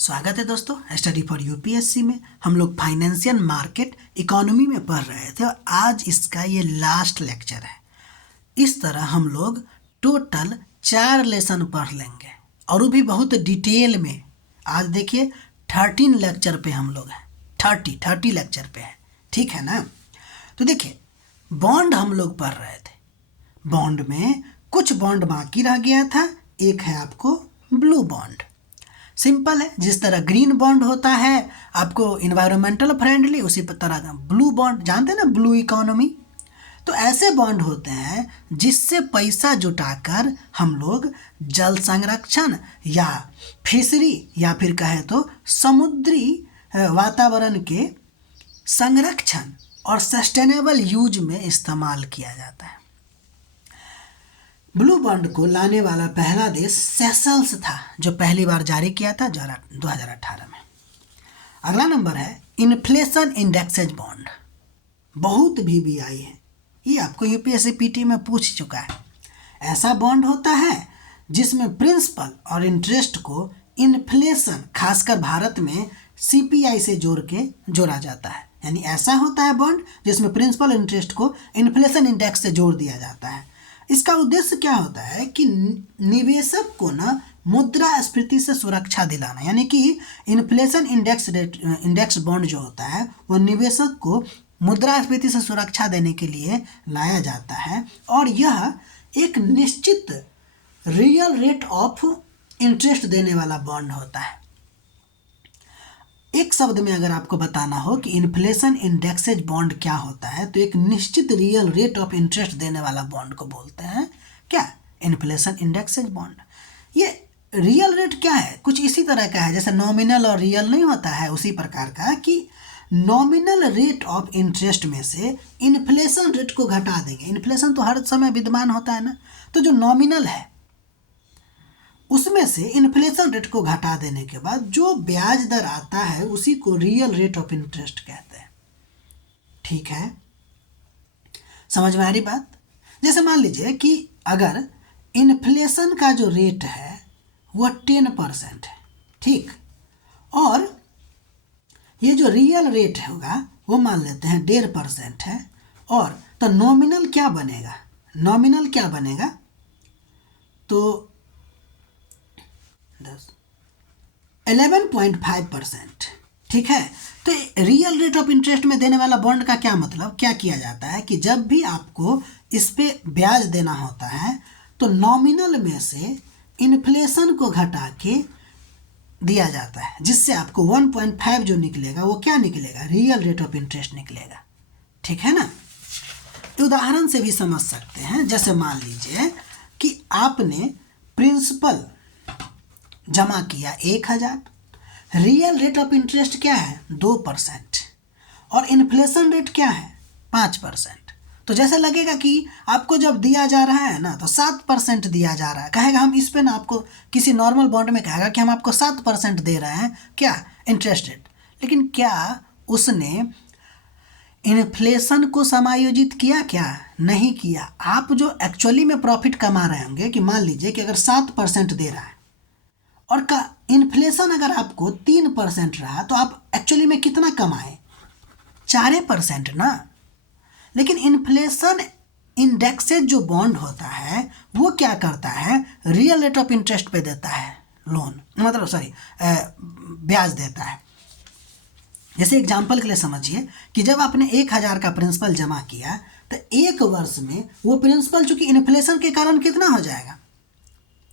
स्वागत है दोस्तों स्टडी फॉर यूपीएससी में। हम लोग फाइनेंशियल मार्केट इकोनॉमी में पढ़ रहे थे और आज इसका ये लास्ट लेक्चर है। इस तरह हम लोग टोटल 4 लेसन पढ़ लेंगे और वो भी बहुत डिटेल में। आज देखिए 13 लेक्चर पे हम लोग हैं, 30 लेक्चर पे है, ठीक है ना। तो देखिए बॉन्ड हम लोग पढ़ रहे थे। बॉन्ड में कुछ बॉन्ड बाकी रह गया था। एक है आपको ब्लू बॉन्ड। सिंपल है, जिस तरह ग्रीन बॉन्ड होता है आपको इन्वायरमेंटल फ्रेंडली, उसी तरह का ब्लू बॉन्ड जानते हैं ना, ब्लू इकोनॉमी। तो ऐसे बॉन्ड होते हैं जिससे पैसा जुटाकर हम लोग जल संरक्षण या फिशरी या फिर कहे तो समुद्री वातावरण के संरक्षण और सस्टेनेबल यूज में इस्तेमाल किया जाता है। ब्लू बॉन्ड को लाने वाला पहला देश सेशल्स था, जो पहली बार जारी किया था 2018 में। अगला नंबर है इन्फ्लेशन इंडेक्सेज बॉन्ड। बहुत VBI है, ये आपको यूपीएससी पीटी में पूछ चुका है। ऐसा बॉन्ड होता है जिसमें प्रिंसिपल और इंटरेस्ट को इन्फ्लेशन, खासकर भारत में CPI से जोड़ा जाता है। यानी ऐसा होता है बॉन्ड जिसमें प्रिंसिपल इंटरेस्ट को इन्फ्लेशन इंडेक्स से जोड़ दिया जाता है। इसका उद्देश्य क्या होता है कि निवेशक को ना मुद्रास्फीति से सुरक्षा दिलाना, यानी कि इन्फ्लेशन इंडेक्स बॉन्ड जो होता है वो निवेशक को मुद्रास्फीति से सुरक्षा देने के लिए लाया जाता है और यह एक निश्चित रियल रेट ऑफ इंटरेस्ट देने वाला बॉन्ड होता है। एक शब्द में अगर आपको बताना हो कि इन्फ्लेशन इंडेक्सेज बॉन्ड क्या होता है, तो एक निश्चित रियल रेट ऑफ इंटरेस्ट देने वाला बॉन्ड को बोलते हैं क्या, इन्फ्लेशन इंडेक्सेज बॉन्ड। ये रियल रेट क्या है, कुछ इसी तरह का है जैसे नॉमिनल और रियल नहीं होता है, उसी प्रकार का कि नॉमिनल रेट ऑफ इंटरेस्ट में से इन्फ्लेशन रेट को घटा देंगे। इन्फ्लेशन तो हर समय विद्यमान होता है ना, तो जो नॉमिनल है उसमें से इन्फ्लेशन रेट को घटा देने के बाद जो ब्याज दर आता है उसी को रियल रेट ऑफ इंटरेस्ट कहते हैं। ठीक है, समझ में आ रही बात। जैसे मान लीजिए कि अगर इन्फ्लेशन का जो रेट है वह 10% है, ठीक, और ये जो रियल रेट होगा वो मान लेते हैं 1.5% है, और तो नॉमिनल क्या बनेगा, नॉमिनल क्या बनेगा, तो 11.5%, ठीक है। तो रियल रेट ऑफ इंटरेस्ट में देने वाला बॉन्ड का क्या मतलब, क्या किया जाता है कि जब भी आपको इस पे ब्याज देना होता है तो नॉमिनल में से इन्फ्लेशन को घटा के दिया जाता है, जिससे आपको 1.5 जो निकलेगा वो क्या निकलेगा, रियल रेट ऑफ इंटरेस्ट निकलेगा। ठीक है ना। उदाहरण से भी समझ सकते हैं। जैसे मान लीजिए कि आपने प्रिंसिपल जमा किया 1000, रियल रेट ऑफ इंटरेस्ट क्या है 2% और इन्फ्लेशन रेट क्या है 5%। तो जैसे लगेगा कि आपको जब दिया जा रहा है ना तो 7% दिया जा रहा है, कहेगा हम इस पे ना, आपको किसी नॉर्मल बॉन्ड में कहेगा कि हम आपको 7% दे रहे हैं क्या, इंटरेस्ट रेट, लेकिन क्या उसने इन्फ्लेशन को समायोजित किया, क्या नहीं किया। आप जो एक्चुअली में प्रॉफिट कमा रहे होंगे, कि मान लीजिए कि अगर 7% दे रहा है और का इन्फ्लेशन अगर आपको 3% रहा तो आप एक्चुअली में कितना कमाए, 4% ना। लेकिन इन्फ्लेशन इंडेक्सेज जो बॉन्ड होता है वो क्या करता है, रियल रेट ऑफ इंटरेस्ट पे देता है लोन, मतलब ब्याज देता है। जैसे एग्जांपल के लिए समझिए कि जब आपने 1000 का प्रिंसिपल जमा किया तो 1 वर्ष में वो प्रिंसिपल चूंकि इन्फ्लेशन के कारण कितना हो जाएगा,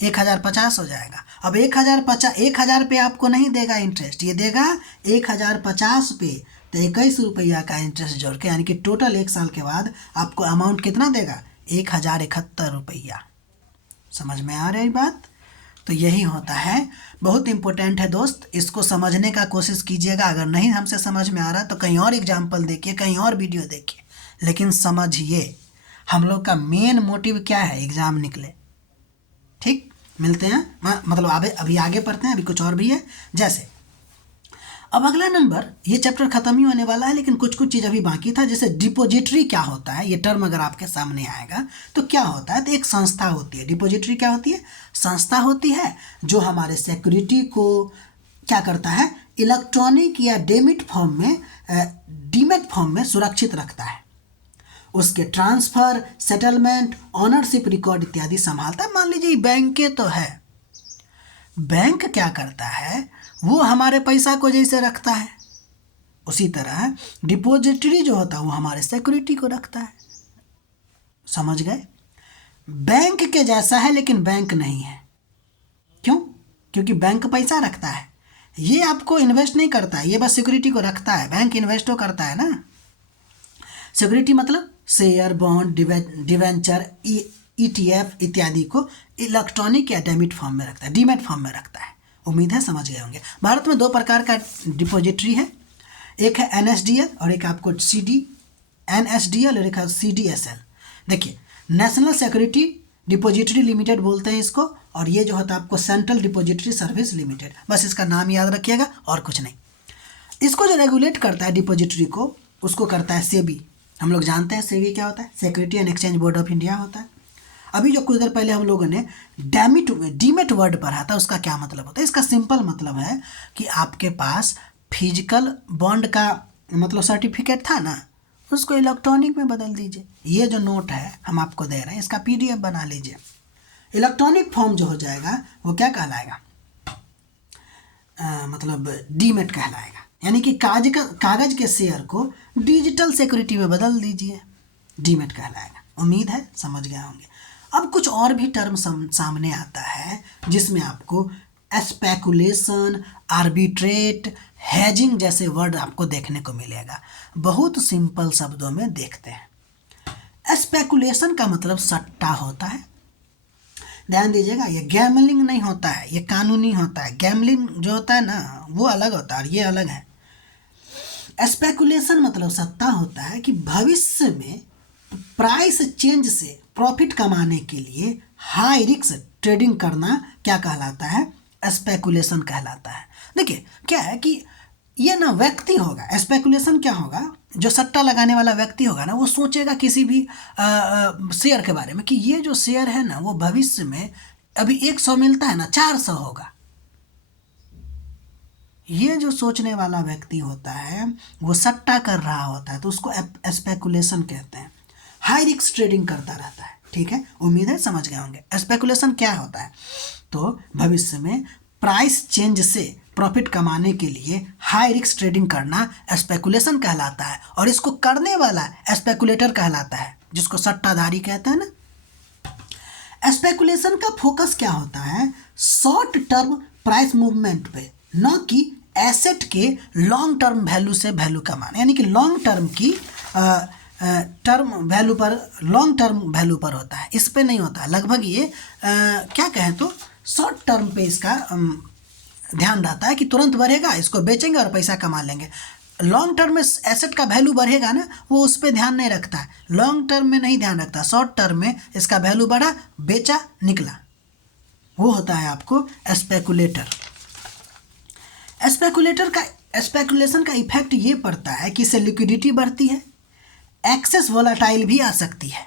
1050 हो जाएगा। अब 1000 पे आपको नहीं देगा इंटरेस्ट, ये देगा 1050 पे, तो 21 रुपया का इंटरेस्ट जोड़ के, यानी कि टोटल 1 साल के बाद आपको अमाउंट कितना देगा, 1071 रुपया। समझ में आ रही बात। तो यही होता है, बहुत इंपॉर्टेंट है दोस्त, इसको समझने का कोशिश कीजिएगा। अगर नहीं हमसे समझ में आ रहा तो कहीं और एग्जाम्पल देखिए, कहीं और वीडियो देखिए, लेकिन समझिए हम लोग का मेन मोटिव क्या है, एग्ज़ाम निकले। ठीक, मिलते हैं, मतलब अभी आगे पढ़ते हैं, अभी कुछ और भी है। जैसे अब अगला नंबर, ये चैप्टर खत्म ही होने वाला है लेकिन कुछ चीज़ अभी बाकी था। जैसे डिपॉजिटरी क्या होता है, ये टर्म अगर आपके सामने आएगा तो क्या होता है, तो एक संस्था होती है। डिपॉजिटरी क्या होती है, संस्था होती है जो हमारे सिक्योरिटी को क्या करता है, इलेक्ट्रॉनिक या डीमेट फॉर्म में सुरक्षित रखता है, उसके ट्रांसफर, सेटलमेंट, ऑनरशिप रिकॉर्ड इत्यादि संभालता है। मान लीजिए बैंक तो है, बैंक क्या करता है, वो हमारे पैसा को जैसे रखता है, उसी तरह डिपॉजिटरी जो होता है वो हमारे सिक्योरिटी को रखता है। समझ गए? बैंक के जैसा है लेकिन बैंक नहीं है। क्यों? क्योंकि बैंक पैसा रखता है, ये आपको इन्वेस्ट नहीं करता है, ये बस सिक्योरिटी को रखता है। बैंक इन्वेस्ट तो करता है ना। सिक्योरिटी मतलब शेयर, बॉन्ड, डिवेंचर, ETF इत्यादि को इलेक्ट्रॉनिक या डेबिट फॉर्म में रखता है, डीमेट फॉर्म में रखता है। उम्मीद है समझ गए होंगे। भारत में 2 प्रकार का डिपॉजिटरी है, एक है NSDL और एक आपको NSDL और एक है CDSL। देखिए, नेशनल सिक्योरिटी डिपॉजिटरी लिमिटेड बोलते हैं इसको, और ये जो होता है आपको सेंट्रल डिपॉजिटरी सर्विस लिमिटेड। बस इसका नाम याद रखिएगा और कुछ नहीं। इसको जो रेगुलेट करता है डिपॉजिटरी को, उसको करता है सेबी। हम लोग जानते हैं सेबी क्या होता है, security and exchange board of India होता है। अभी जो कुछ देर पहले हम लोगों ने डीमेट वर्ड पढ़ा था, उसका क्या मतलब होता है? इसका सिंपल मतलब है कि आपके पास फिजिकल बॉन्ड का मतलब सर्टिफिकेट था ना, उसको इलेक्ट्रॉनिक में बदल दीजिए। ये जो नोट है हम आपको दे रहे हैं, इसका PDF बना लीजिए। इलेक्ट्रॉनिक फॉर्म जो हो जाएगा वो क्या कहलाएगा, मतलब डीमेट कहलाएगा। यानी कि कागज के शेयर को डिजिटल सिक्योरिटी में बदल दीजिए, डीमेट कहलाएगा। उम्मीद है समझ गए होंगे। अब कुछ और भी टर्म सामने आता है जिसमें आपको स्पेकुलेशन, आर्बिट्रेट, हेजिंग जैसे वर्ड आपको देखने को मिलेगा। बहुत सिंपल शब्दों में देखते हैं। स्पेकुलेशन का मतलब सट्टा होता है। ध्यान दीजिएगा, ये गैमलिंग नहीं होता है, ये कानूनी होता है। गैमलिंग जो होता है ना वो अलग होता है और ये अलग है। स्पेकुलेशन मतलब सट्टा होता है कि भविष्य में प्राइस चेंज से प्रॉफिट कमाने के लिए हाई रिस्क ट्रेडिंग करना क्या कहलाता है, स्पेकुलेशन कहलाता है। देखिए क्या है कि ये ना व्यक्ति होगा, स्पेकुलेशन क्या होगा, जो सट्टा लगाने वाला व्यक्ति होगा ना, वो सोचेगा किसी भी शेयर के बारे में कि ये जो शेयर है ना वो भविष्य में अभी 100 मिलता है ना 400 होगा। ये जो सोचने वाला व्यक्ति होता है वो सट्टा कर रहा होता है, तो उसको स्पेकुलेशन कहते हैं। हाई रिस्क ट्रेडिंग करता रहता है। ठीक है, उम्मीद है समझ गए होंगे। स्पेकुलेशन क्या होता है, तो भविष्य में प्राइस चेंज से प्रॉफिट कमाने के लिए हाई रिस्क ट्रेडिंग करना स्पेकुलेशन कहलाता है, और इसको करने वाला स्पेकुलेटर कहलाता है, जिसको सट्टाधारी कहते हैं ना। स्पेकुलेशन का फोकस क्या होता है, शॉर्ट टर्म प्राइस मूवमेंट पे, न कि एसेट के लॉन्ग टर्म वैल्यू से वैल्यू कमाना। यानी कि लॉन्ग टर्म की लॉन्ग टर्म वैल्यू पर होता है, इस पे नहीं होता। लगभग ये क्या कहें तो शॉर्ट टर्म पे इसका ध्यान रहता है कि तुरंत बढ़ेगा, इसको बेचेंगे और पैसा कमा लेंगे। लॉन्ग टर्म में एसेट का वैल्यू बढ़ेगा ना, वो उस पर ध्यान नहीं रखता है, लॉन्ग टर्म में नहीं ध्यान रखता। शॉर्ट टर्म में इसका वैल्यू बढ़ा, बेचा, निकला, वो होता है आपको स्पेकुलेटर। स्पेकुलेशन का इफेक्ट ये पड़ता है कि इससे लिक्विडिटी बढ़ती है, एक्सेस वोलाटाइल भी आ सकती है।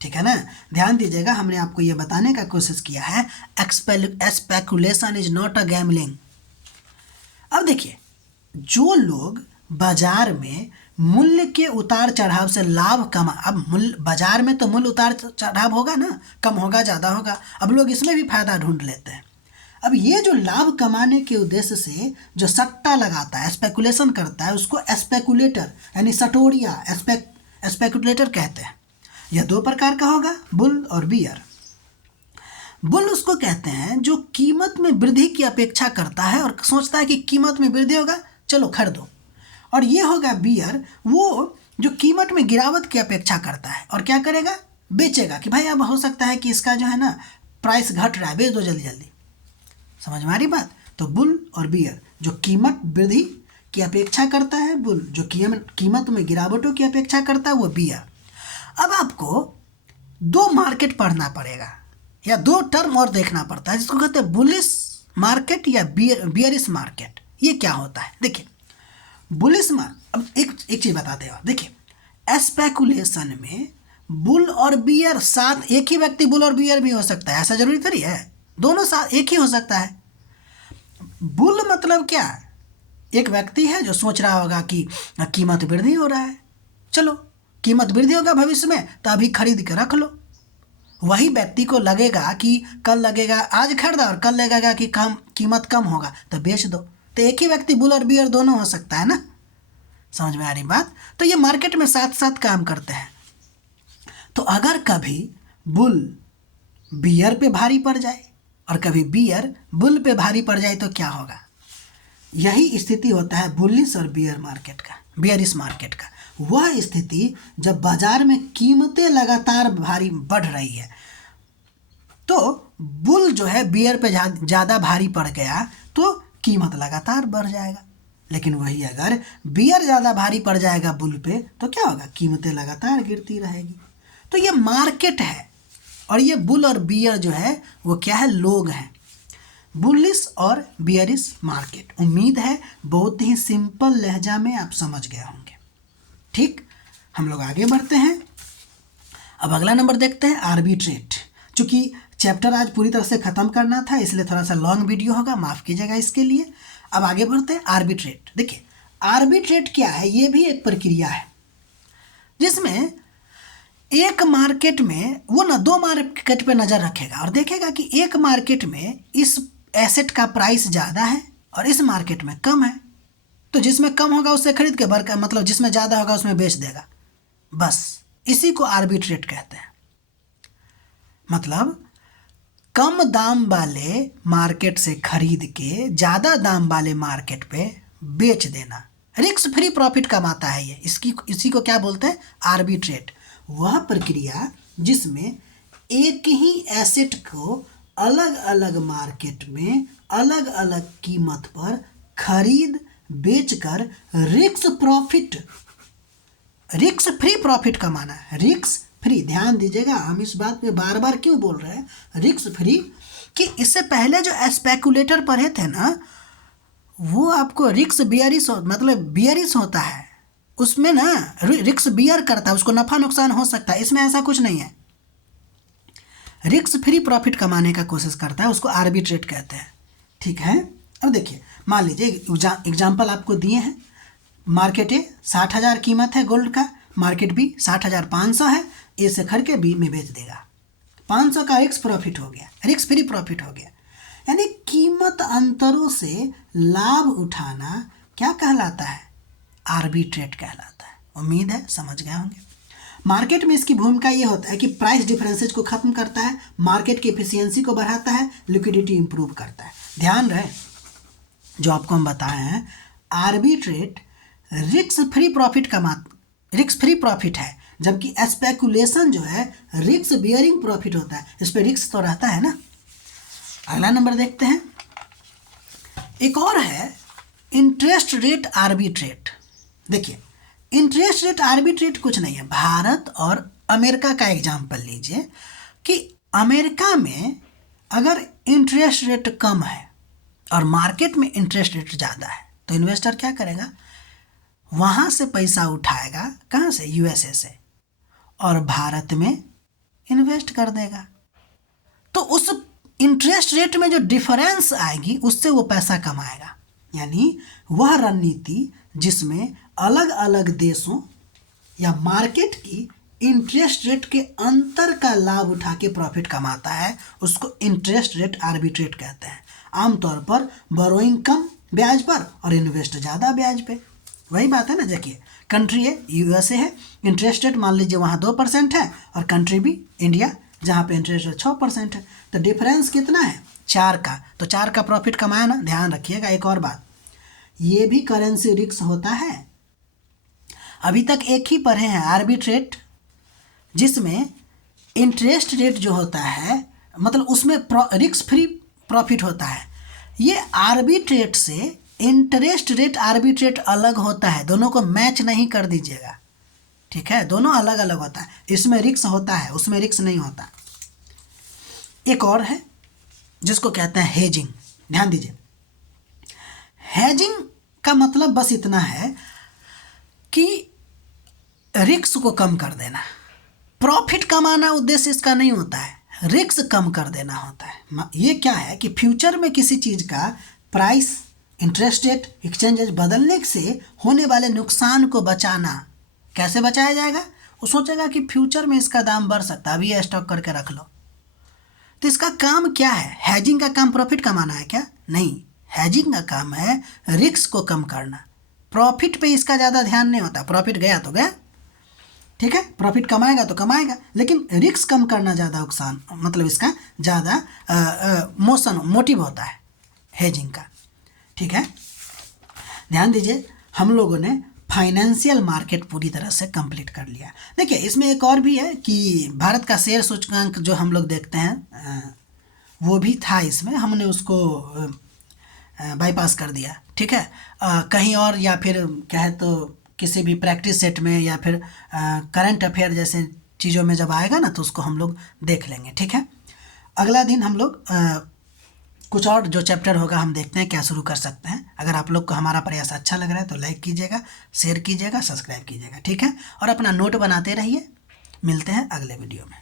ठीक है ना, ध्यान दीजिएगा, हमने आपको ये बताने का कोशिश किया है speculation is not a gambling. अब देखिए, जो लोग बाजार में मूल्य के उतार चढ़ाव से लाभ कमा, अब मूल्य बाजार में तो मूल्य उतार चढ़ाव होगा ना, कम होगा ज़्यादा होगा, अब लोग इसमें भी फायदा ढूंढ लेते हैं। अब ये जो लाभ कमाने के उद्देश्य से जो सट्टा लगाता है, स्पेकुलेशन करता है, उसको स्पेकुलेटर यानी सटोरिया स्पेकुलेटर कहते हैं। यह 2 प्रकार का होगा, बुल और बियर। बुल उसको कहते हैं जो कीमत में वृद्धि की अपेक्षा करता है और सोचता है कि कीमत में वृद्धि होगा, चलो खरीदो। और ये होगा बियर, वो जो कीमत में गिरावट की अपेक्षा करता है और क्या करेगा, बेचेगा कि भाई अब हो सकता है कि इसका जो है ना प्राइस घट रहा है, बेच दो जल्दी जल्दी। समझ में आ रही बात? तो बुल और बियर, जो कीमत वृद्धि की अपेक्षा करता है बुल, जो कीमत में गिरावटों की अपेक्षा करता है वो बियर। अब आपको 2 मार्केट पढ़ना पड़ेगा या 2 टर्म और देखना पड़ता है, जिसको कहते हैं बुलिश मार्केट या बियरिश मार्केट। ये क्या होता है, देखिए बुलिश अब एक चीज़ बताते हैं। देखिए स्पेकुलेशन में बुल और बियर साथ, एक ही व्यक्ति बुल और बियर भी हो सकता है, ऐसा जरूरी थोड़ी है, दोनों साथ एक ही हो सकता है। बुल मतलब क्या? एक व्यक्ति है जो सोच रहा होगा कि कीमत वृद्धि हो रहा है, चलो कीमत वृद्धि होगा भविष्य में तो अभी खरीद के रख लो। वही व्यक्ति को लगेगा कि कल लगेगा, आज खरीदा और कल लगेगा कि कम कीमत कम होगा तो बेच दो। तो एक ही व्यक्ति बुल और बियर दोनों हो सकता है ना। समझ में आ रही बात? तो ये मार्केट में साथ साथ काम करते हैं। तो अगर कभी बुल बियर पे भारी पड़ जाए और कभी बियर बुल पे भारी पड़ जाए तो क्या होगा? यही स्थिति होता है बुलिश और बियर मार्केट का, बियरिश मार्केट का। वह स्थिति जब बाजार में कीमतें लगातार भारी बढ़ रही है तो बुल जो है बियर पे ज़्यादा भारी पड़ गया तो कीमत लगातार बढ़ जाएगा। लेकिन वही अगर बियर ज़्यादा भारी पड़ जाएगा बुल पे तो क्या होगा? कीमतें लगातार गिरती रहेगी। तो ये मार्केट है और ये बुल और बियर जो है वो क्या है? लोग हैं। बुलिश और बियरिश मार्केट। उम्मीद है बहुत ही सिंपल लहजा में आप समझ गए होंगे। ठीक, हम लोग आगे बढ़ते हैं। अब अगला नंबर देखते हैं, आर्बिट्रेट। चूँकि चैप्टर आज पूरी तरह से ख़त्म करना था इसलिए थोड़ा सा लॉन्ग वीडियो होगा, माफ़ कीजिएगा इसके लिए। अब आगे बढ़ते हैं, आर्बिट्रेट। देखिए आर्बिट्रेट क्या है? ये भी एक प्रक्रिया है जिसमें एक मार्केट में वो ना दो मार्केट पे नज़र रखेगा और देखेगा कि एक मार्केट में इस एसेट का प्राइस ज़्यादा है और इस मार्केट में कम है, तो जिसमें कम होगा उससे खरीद के बरका, मतलब जिसमें ज़्यादा होगा उसमें बेच देगा। बस इसी को आर्बिट्रेट कहते हैं। मतलब कम दाम वाले मार्केट से खरीद के ज़्यादा दाम वाले मार्केट पे बेच देना, रिस्क फ्री प्रॉफिट कमाता है ये। इसी को क्या बोलते हैं? आर्बिट्रेट। वह प्रक्रिया जिसमें एक ही एसेट को अलग अलग मार्केट में अलग अलग कीमत पर खरीद बेचकर रिस्क फ्री प्रॉफिट कमाना है। रिस्क फ्री, ध्यान दीजिएगा, हम इस बात पे बार बार क्यों बोल रहे हैं रिस्क फ्री, कि इससे पहले जो स्पेकुलेटर पढ़े थे ना वो आपको रिस्क बियरिश मतलब बियरिश होता है, उसमें ना रिस्क बियर करता है, उसको नफ़ा नुकसान हो सकता है। इसमें ऐसा कुछ नहीं है, रिस्क फ्री प्रॉफिट कमाने का कोशिश करता है, उसको आर्बिट्रेट कहते हैं। ठीक है। अब देखिए मान लीजिए एग्जाम्पल आपको दिए हैं, मार्केट ए 60,000 कीमत है गोल्ड का, मार्केट बी 60,500 है, ए से खरीद के बी में बेच देगा, 500 का रिस्क प्रॉफिट हो गया, रिस्क फ्री प्रॉफिट हो गया। यानी कीमत अंतरों से लाभ उठाना क्या कहलाता है? आर्बिट्रेट कहलाता है। उम्मीद है समझ गए होंगे। मार्केट में इसकी भूमिका ये होता है कि प्राइस डिफरेंसेज को ख़त्म करता है, मार्केट की एफिशिएंसी को बढ़ाता है, लिक्विडिटी इंप्रूव करता है। ध्यान रहे जो आपको हम बताए हैं, आर्बिट्रेट रिस्क फ्री प्रॉफिट है, जबकि स्पेकुलेशन जो है रिस्क बियरिंग प्रॉफिट होता है। इस पर रिस्क तो रहता है ना। अगला नंबर देखते हैं, एक और है इंटरेस्ट रेट आर्बिट्रेट। देखिए इंटरेस्ट रेट आर्बिट्रेट कुछ नहीं है, भारत और अमेरिका का एग्जाम्पल लीजिए कि अमेरिका में अगर इंटरेस्ट रेट कम है और मार्केट में इंटरेस्ट रेट ज़्यादा है तो इन्वेस्टर क्या करेगा? वहाँ से पैसा उठाएगा, कहाँ से? यूएसए से, और भारत में इन्वेस्ट कर देगा। तो उस इंटरेस्ट रेट में जो डिफरेंस आएगी उससे वो पैसा कमाएगा। यानी वह रणनीति जिसमें अलग अलग देशों या मार्केट की इंटरेस्ट रेट के अंतर का लाभ उठा के प्रॉफिट कमाता है उसको इंटरेस्ट रेट आर्बिट्रेट कहते हैं। आमतौर पर बोरोइंग कम ब्याज पर और इन्वेस्ट ज़्यादा ब्याज पे। वही बात है ना। देखिए कंट्री है यूएसए है, इंटरेस्ट रेट मान लीजिए वहाँ 2% है, और कंट्री भी इंडिया जहाँ पे इंटरेस्ट रेट 6% है, तो डिफरेंस कितना है? 4 का। तो 4 का प्रॉफिट कमाया ना। ध्यान रखिएगा एक और बात, ये भी करेंसी रिस्क होता है। अभी तक एक ही पढ़े हैं आर्बिट्रेट, जिसमें इंटरेस्ट रेट जो होता है मतलब उसमें रिस्क फ्री प्रॉफिट होता है। ये आर्बिट्रेट से इंटरेस्ट रेट आर्बिट्रेट अलग होता है, दोनों को मैच नहीं कर दीजिएगा। ठीक है, दोनों अलग अलग होता है। इसमें रिस्क होता है, उसमें रिस्क नहीं होता। एक और है जिसको कहते हैं हेजिंग। ध्यान दीजिए, हेजिंग का मतलब बस इतना है कि रिस्क को कम कर देना। प्रॉफिट कमाना उद्देश्य इसका नहीं होता है, रिस्क कम कर देना होता है। ये क्या है कि फ्यूचर में किसी चीज़ का प्राइस, इंटरेस्ट रेट, एक्सचेंज बदलने से होने वाले नुकसान को बचाना। कैसे बचाया जाएगा? वो सोचेगा कि फ्यूचर में इसका दाम बढ़ सकता है, अभी ये स्टॉक करके रख लो। तो इसका काम क्या है? हैजिंग का काम प्रॉफिट कमाना है क्या? नहीं, हैजिंग का काम है रिस्क को कम करना। प्रॉफिट पे इसका ज़्यादा ध्यान नहीं होता, प्रॉफिट गया तो गया, ठीक है, प्रॉफिट कमाएगा तो कमाएगा, लेकिन रिस्क कम करना ज़्यादा नुकसान, मतलब इसका ज़्यादा मोटिव होता है हेजिंग का, ठीक है। ध्यान दीजिए, हम लोगों ने फाइनेंशियल मार्केट पूरी तरह से कंप्लीट कर लिया। देखिए, इसमें एक और भी है कि भारत का शेयर सूचकांक जो हम लोग देखते हैं वो भी था इसमें, हमने उसको बाईपास कर दिया, ठीक है। कहीं और या फिर कहे तो किसी भी प्रैक्टिस सेट में या फिर करंट अफेयर जैसे चीज़ों में जब आएगा ना तो उसको हम लोग देख लेंगे, ठीक है। अगला दिन हम लोग कुछ और जो चैप्टर होगा हम देखते हैं क्या शुरू कर सकते हैं। अगर आप लोग को हमारा प्रयास अच्छा लग रहा है तो लाइक कीजिएगा, शेयर कीजिएगा, सब्सक्राइब कीजिएगा, ठीक है। और अपना नोट बनाते रहिए। मिलते हैं अगले वीडियो में।